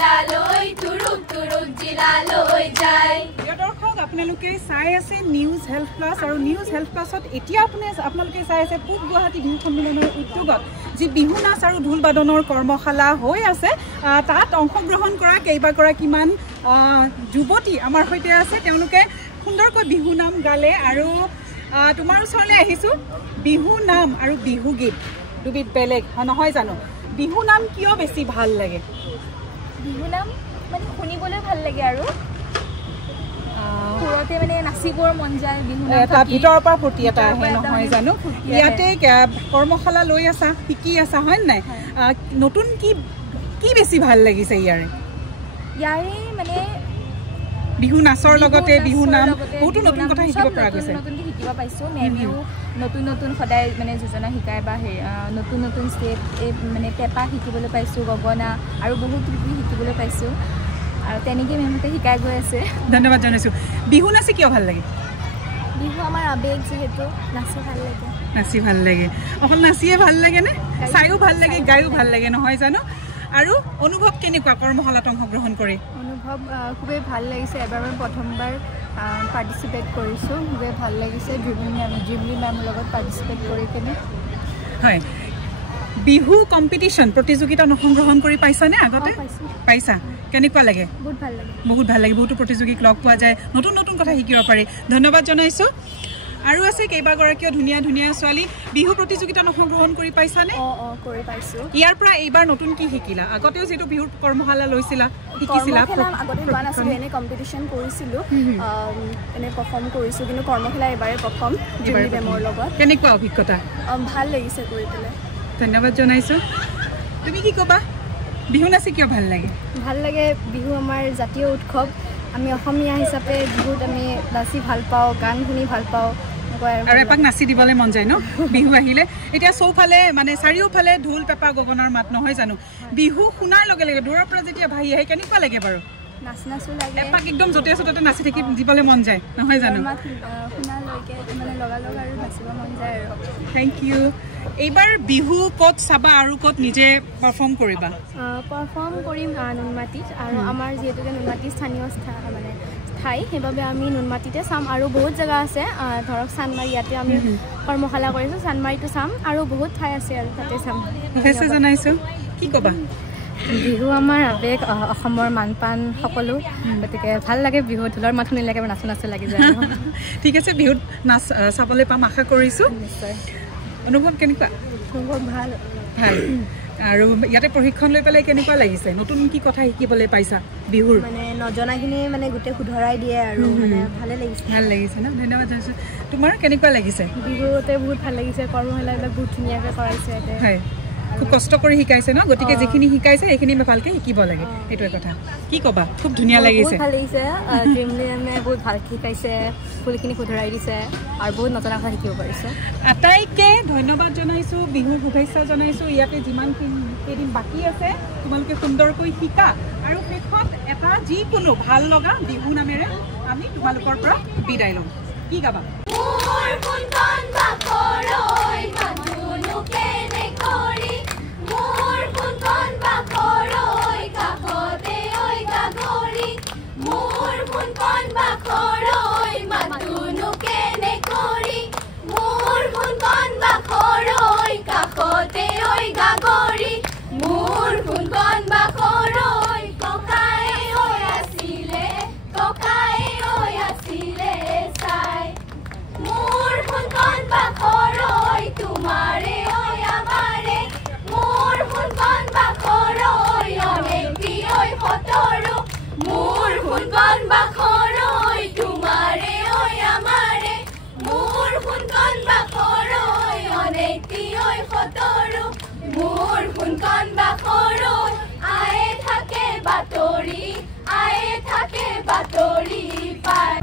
জিলালৈ তুৰুক তুৰুক জিলালৈ যায় দৰ্শক আপোনালোকে চাই আছে নিউজ হেল্থ প্লাছ আৰু নিউজ হেল্থ প্লাছত এতিয়া আপোনালোকে চাই আছে পূব গুৱাহাটী বিহু সন্মিলনৰ উদ্যোগত যি বিহু নাচ আৰু ঢোল বাদনৰ কৰ্মশালা হৈ আছে তাত অংশগ্ৰহণ কৰা কেইবাগৰাকীমান যুৱতী আমাৰ সৈতে আছে তেওঁলোকে সুন্দৰকৈ বিহু নাম গালে আৰু তোমাৰ ওচৰলৈ আহিছোঁ বিহু নাম আৰু বিহু গীত দুবিধ বেলেগ নহয় জানো বিহু নাম কিয় বেছি ভাল লাগে বিহু নাম মানে শুনিবলৈ ভাল লাগে আৰু পুৰতে মানে নাচিবৰ মন যায় বিহু নাম এটা ভিতৰৰ পৰা ফূৰ্তি এটা আহে নহয় জানো ইয়াতে কৰ্মশালা লৈ আছা শিকি আছা হয় নাই নতুন কি বেছি ভাল লাগিছে ইয়াৰে মানে বিহু নাচৰ লগতে বিহু নাম বহুতো নতুন কথা শিকিব পৰা গৈছে নতুনকৈ শিকিব পাইছোঁ মেমেও নতুন নতুন সদায় মানে যোজনা শিকায় বা নতুন নতুন ষ্টেপ মানে পেপা শিকিবলৈ পাইছোঁ গগনা আৰু বহুত কিবি শিকিবলৈ পাইছোঁ আৰু তেনেকৈ মেমহঁতে শিকাই গৈ আছে ধন্যবাদ জনাইছোঁ বিহু নাচি কিয় ভাল লাগে বিহু আমাৰ আৱেগ যিহেতু নাচি ভাল লাগে অকল নাচিয়ে ভাল লাগেনে চায়ো ভাল লাগে গায়ো ভাল লাগে নহয় জানো আৰু অনুভৱ কেনেকুৱা কৰ্মশালাত অংশগ্ৰহণ কৰি অনুভৱ খুবেই ভাল লাগিছে এবাৰ মই প্ৰথমবাৰ পাৰ্টিচিপেট কৰিছোঁ খুবেই ভাল লাগিছে জিবলি মেমৰ লগত পাৰ্টিচিপেট কৰি কিনে হয় বিহু কম্পিটিশ্যন প্ৰতিযোগিতাত অংশগ্ৰহণ কৰি পাইছানে আগতে পাইছা কেনেকুৱা লাগে বহুত ভাল লাগে বহুতো প্ৰতিযোগীক লগ পোৱা যায় নতুন নতুন কথা শিকিব পাৰি ধন্যবাদ জনাইছোঁ আৰু আছে কেইবাগৰাকীও ধুনীয়া ধুনীয়া ছোৱালী বিহু প্ৰতিযোগিতাত অংশগ্ৰহণ কৰি পাইছানে কৰি পাইছোঁ ইয়াৰ পৰা এইবাৰ নতুন কি শিকিলা আগতেও যিটো বিহুৰ কৰ্মশালা লৈছিলা শিকিছিলা আগতে লোৱা নাছিলোঁ এনেই কম্পিটিশ্যন কৰিছিলোঁ এনেই পাৰফৰ্ম কৰিছোঁ কিন্তু কৰ্মশালা এবাৰে প্ৰথম জিবলি মেমৰ লগত কেনেকুৱা অভিজ্ঞতা ভাল লাগিছে কৰি পেলাই ধন্যবাদ জনাইছোঁ তুমি কি ক'বা বিহু নাচি কিয় ভাল লাগে বিহু আমাৰ জাতীয় উৎসৱ আমি অসমীয়া হিচাপে বিহুত আমি নাচি ভাল পাওঁ গান শুনি ভাল পাওঁ আৰু এপাক নাচি দিবলৈ মন যায় ন বিহু আহিলে এতিয়া চৌফালে মানে চাৰিওফালে ঢোল পেঁপা গগনাৰ মাত নহয় জানো বিহু শুনাৰ লগে লগে দূৰৰ পৰা যেতিয়া ভাহি আহে কেনেকুৱা লাগে বাৰু নাচো লাগে এপাক একদম য'তে চ'তে নাচি থাকি দিবলৈ মন যায় নহয় জানো শুনালৈকে মানে লগালগ আৰু নাচিব মন যায় আৰু থেংক ইউ এইবাৰ বিহু ক'ত চাবা আৰু ক'ত নিজে পাৰফৰ্ম কৰিবা পাৰফৰ্ম কৰিম নুনমাটিত আৰু আমাৰ যিহেতুকে নুনমাটি স্থানীয় মানে ঠাই সেইবাবে আমি নুনমাটিতে চাম আৰু বহুত জেগা আছে ধৰক চানমাৰী ইয়াতে আমি কৰ্মশালা কৰিছোঁ চানমাৰীটো চাম আৰু বহুত ঠাই আছে আৰু তাতে চাম জনাইছোঁ কি ক'বা বিহু আমাৰ আৱেগ অসমৰ মান পাণ সকলো গতিকে ভাল লাগে বিহু ঢোলৰ মাত শুনিলে নাচো লাগি যায় ঠিক আছে বিহুত নাচ চাবলৈ পাম আশা কৰিছোঁ নিশ্চয় অনুভৱ কেনেকুৱা অনুভৱ ভাল আৰু ইয়াতে প্ৰশিক্ষণ লৈ পেলাই কেনেকুৱা লাগিছে নতুন কি কথা শিকিবলৈ পাইছা বিহুৰ মানে নজনাখিনি মানে গোটেই শুধৰাই দিয়ে আৰু মানে ভাল লাগিছে ন ধন্যবাদ জনাইছোঁ তোমাৰ কেনেকুৱা লাগিছে বিহুতে বহুত ভাল লাগিছে কৰ্মশালাবিলাক বহুত ধুনীয়াকৈ কৰাইছে ইয়াতে হয় খুব কষ্ট কৰি শিকাইছে ন গতিকে যিখিনি শিকাইছে সেইখিনি ভালকৈ শিকিব লাগে সেইটোৱে কথা কি ক'বা খুব ধুনীয়া লাগিছে ভাল লাগিছে বহুত ভালকৈ শিকাইছে ফুলখিনি শুধৰাই দিছে আৰু বহুত নজনা কথা শিকিব পাৰিছে আটাইকে ধন্যবাদ জনাইছোঁ বিহুৰ শুভেচ্ছা জনাইছোঁ ইয়াতে যিমান কেইদিন বাকী আছে তোমালোকে সুন্দৰকৈ শিকা আৰু শেষত এটা যিকোনো ভাল লগা বিহু নামেৰে আমি তোমালোকৰ পৰা বিদায় ল'ম কি গাবা মোৰ শুনকন বাখৰৈ আয়ে থাকে বাতৰি পায়